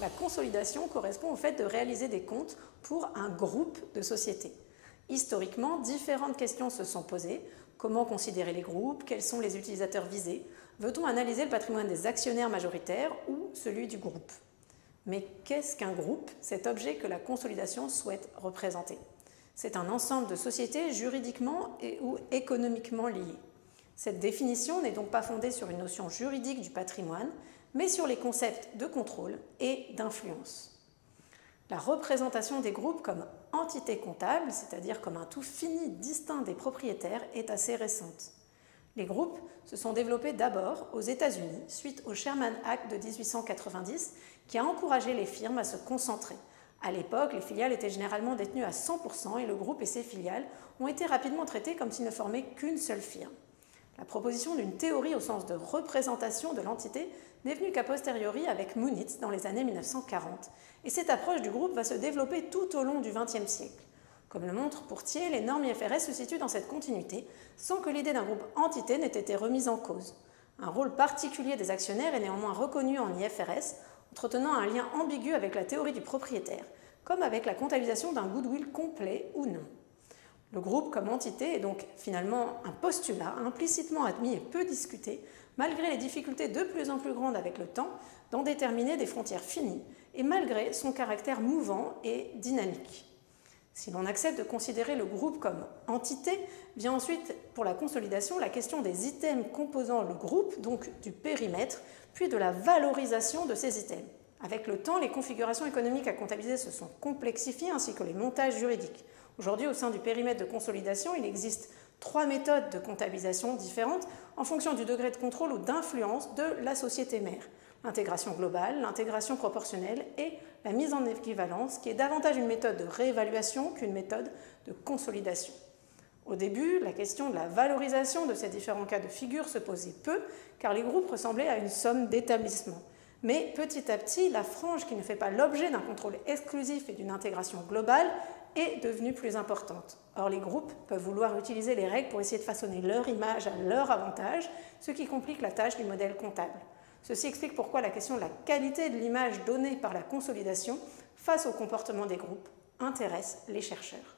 La consolidation correspond au fait de réaliser des comptes pour un groupe de sociétés. Historiquement, différentes questions se sont posées. Comment considérer les groupes? Quels sont les utilisateurs visés? Veut-on analyser le patrimoine des actionnaires majoritaires ou celui du groupe? Mais qu'est-ce qu'un groupe, cet objet que la consolidation souhaite représenter? C'est un ensemble de sociétés juridiquement ou économiquement liées. Cette définition n'est donc pas fondée sur une notion juridique du patrimoine, mais sur les concepts de contrôle et d'influence. La représentation des groupes comme entité comptable, c'est-à-dire comme un tout fini distinct des propriétaires, est assez récente. Les groupes se sont développés d'abord aux États-Unis suite au Sherman Act de 1890 qui a encouragé les firmes à se concentrer. À l'époque, les filiales étaient généralement détenues à 100% et le groupe et ses filiales ont été rapidement traités comme s'ils ne formaient qu'une seule firme. La proposition d'une théorie au sens de représentation de l'entité n'est venue qu'a posteriori avec Munitz dans les années 1940, et cette approche du groupe va se développer tout au long du XXe siècle. Comme le montre Pourtier, les normes IFRS se situent dans cette continuité, sans que l'idée d'un groupe entité n'ait été remise en cause. Un rôle particulier des actionnaires est néanmoins reconnu en IFRS, entretenant un lien ambigu avec la théorie du propriétaire, comme avec la comptabilisation d'un goodwill complet ou non. Le groupe comme entité est donc finalement un postulat implicitement admis et peu discuté, malgré les difficultés de plus en plus grandes avec le temps d'en déterminer des frontières finies et malgré son caractère mouvant et dynamique. Si l'on accepte de considérer le groupe comme entité, vient ensuite pour la consolidation la question des items composant le groupe, donc du périmètre, puis de la valorisation de ces items. Avec le temps, les configurations économiques à comptabiliser se sont complexifiées ainsi que les montages juridiques. Aujourd'hui, au sein du périmètre de consolidation, il existe 3 méthodes de comptabilisation différentes en fonction du degré de contrôle ou d'influence de la société mère. L'intégration globale, l'intégration proportionnelle et la mise en équivalence, qui est davantage une méthode de réévaluation qu'une méthode de consolidation. Au début, la question de la valorisation de ces différents cas de figure se posait peu, car les groupes ressemblaient à une somme d'établissements. Mais petit à petit, la frange qui ne fait pas l'objet d'un contrôle exclusif et d'une intégration globale est devenue plus importante. Or, les groupes peuvent vouloir utiliser les règles pour essayer de façonner leur image à leur avantage, ce qui complique la tâche du modèle comptable. Ceci explique pourquoi la question de la qualité de l'image donnée par la consolidation face au comportement des groupes intéresse les chercheurs.